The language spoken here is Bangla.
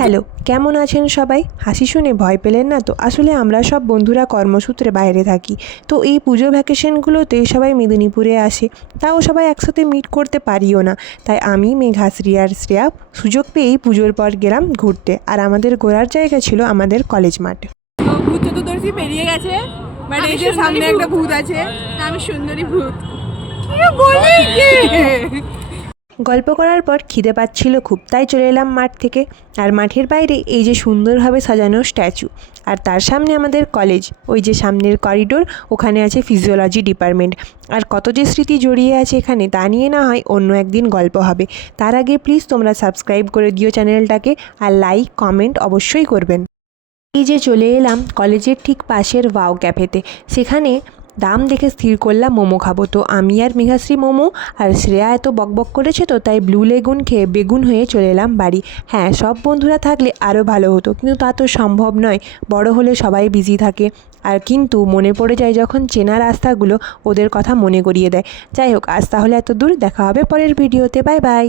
হ্যালো, কেমন আছেন সবাই? হাসি শুনে ভয় পেলেন না তো? আসলে আমরা সব বন্ধুরা কর্মসূত্রে বাইরে থাকি, তো এই পুজো ভ্যাকেশনগুলোতে সবাই মেদিনীপুরে আসে। তাও সবাই একসাথে মিট করতে পারিও না। তাই আমি, মেঘা, আর শ্রেয়া সুযোগ পেয়েই পুজোর পর গেলাম ঘুরতে। আর আমাদের ঘোরার জায়গা ছিল আমাদের কলেজ মাঠ। ভূত চতুর্দশী পেরিয়ে গেছে, বাট এই যে সামনে একটা ভূত আছে। আমি সুন্দরী ভূত। কি বলি গল্প করার পর খিদে পাচ্ছিল খুব, তাই চলে এলাম মাঠ থেকে। আর মাঠের বাইরে এই যে সুন্দরভাবে সাজানো স্ট্যাচু, আর তার সামনে আমাদের কলেজ। ওই যে সামনের করিডোর, ওখানে আছে ফিজিওলজি ডিপার্টমেন্ট। আর কত যে স্মৃতি জড়িয়ে আছে এখানে, তা নিয়ে না হয় অন্য একদিন গল্প হবে। তার আগে প্লিজ তোমরা সাবস্ক্রাইব করে দিও চ্যানেলটাকে, আর লাইক কমেন্ট অবশ্যই করবেন। এই যে চলে এলাম কলেজের ঠিক পাশের ওয়াও ক্যাফেতে। সেখানে দাম দেখে স্থির করলাম মোমো খাবো। তো আমি আর মেঘাশ্রী মোমো, আর শ্রেয়া এত বকবক করেছে তো তাই ব্লু লেগুন খেয়ে বেগুন হয়ে চলে এলাম বাড়ি। হ্যাঁ, সব বন্ধুরা থাকলে আরও ভালো হতো, কিন্তু তা তো সম্ভব নয়। বড় হলে সবাই বিজি থাকে, আর কিন্তু মনে পড়ে যায় যখন চেনা রাস্তাগুলো ওদের কথা মনে করিয়ে দেয়। যাই হোক, আজ তাহলে এত দূর, দেখা হবে পরের ভিডিওতে। Bye bye.